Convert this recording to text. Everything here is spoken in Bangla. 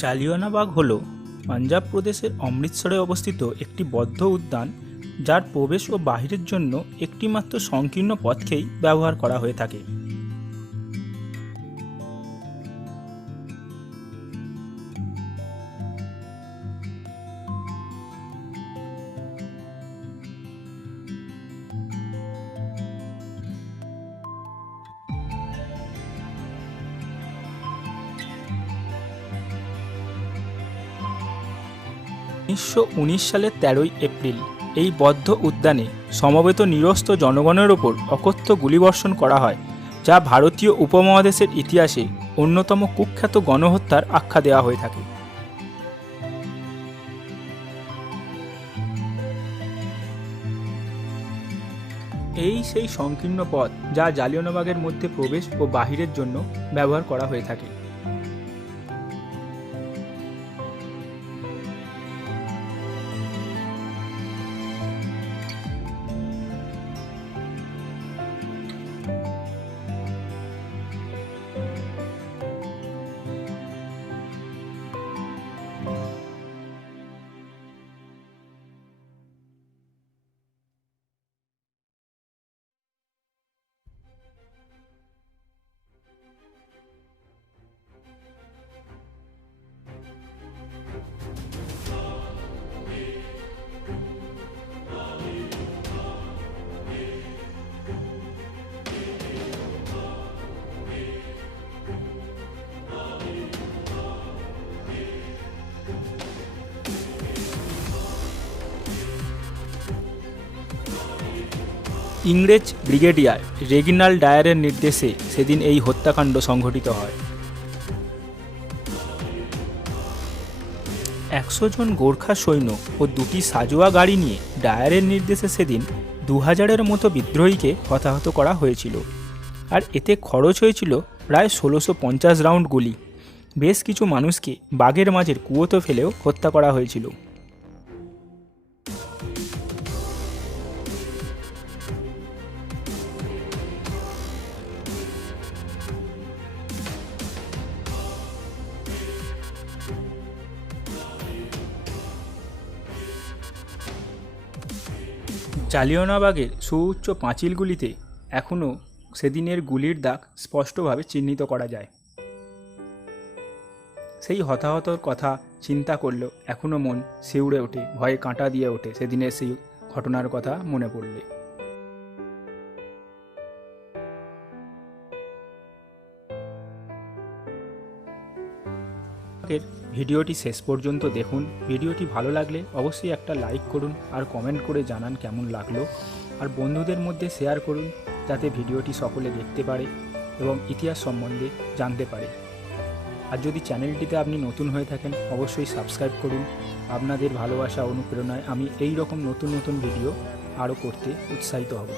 জালিয়ানওয়ালাবাগ হল পাঞ্জাব প্রদেশের অমৃতসরে অবস্থিত একটি বদ্ধ উদ্যান, যার প্রবেশ ও বাহিরের জন্য একটিমাত্র সংকীর্ণ পথকেই ব্যবহার করা হয়ে থাকে। সালের 13ই এপ্রিল এই বদ্ধ উদ্যানে সমবেত নিরস্ত্র জনগণের ওপর অকথ্য গুলিবর্ষণ করা হয়, যা ভারতীয় উপমহাদেশের ইতিহাসে অন্যতম কুখ্যাত গণহত্যার আখ্যা দেওয়া হয়ে থাকে। এই সেই সংকীর্ণ পথ যা জালিয়ানওয়ালাবাগের মধ্যে প্রবেশ ও বাহিরের জন্য ব্যবহার করা হয়ে থাকে। ইংরেজ ব্রিগেডিয়ার রেগিনাল্ড ডায়ারের নির্দেশে সেদিন এই হত্যাকাণ্ড সংঘটিত হয়। 100 জন গোর্খা সৈন্য ও 2টি সাজোয়া গাড়ি নিয়ে ডায়ারের নির্দেশে সেদিন 2000-এর মতো বিদ্রোহীকে হতাহত করা হয়েছিল, আর এতে খরচ হয়েছিল প্রায় 1650 রাউন্ড গুলি। বেশ কিছু মানুষকে বাঘের মাঝের কুয়োতে ফেলেও হত্যা করা হয়েছিল। জালিয়ানওয়ালাবাগের সুউচ্চ পাঁচিলগুলিতে এখনও সেদিনের গুলির দাগ স্পষ্টভাবে চিহ্নিত করা যায়। সেই হতাহতর কথা চিন্তা করলেও এখনও মন শিউরে ওঠে, ভয়ে কাঁটা দিয়ে ওঠে সেদিনের সেই ঘটনার কথা মনে পড়লে। ভিডিওটি শেষ পর্যন্ত দেখুন। ভিডিওটি ভালো লাগলে অবশ্যই একটা লাইক করুন আর কমেন্ট করে জানান কেমন লাগলো, আর বন্ধুদের মধ্যে শেয়ার করুন যাতে ভিডিওটি সকলে দেখতে পারে এবং ইতিহাস সম্বন্ধে জানতে পারে। আর যদি চ্যানেলটিতে আপনি নতুন হয়ে থাকেন অবশ্যই সাবস্ক্রাইব করুন। আপনাদের ভালোবাসা অনুপ্রেরণায় আমি এই রকম নতুন নতুন ভিডিও আরও করতে উৎসাহিত হব।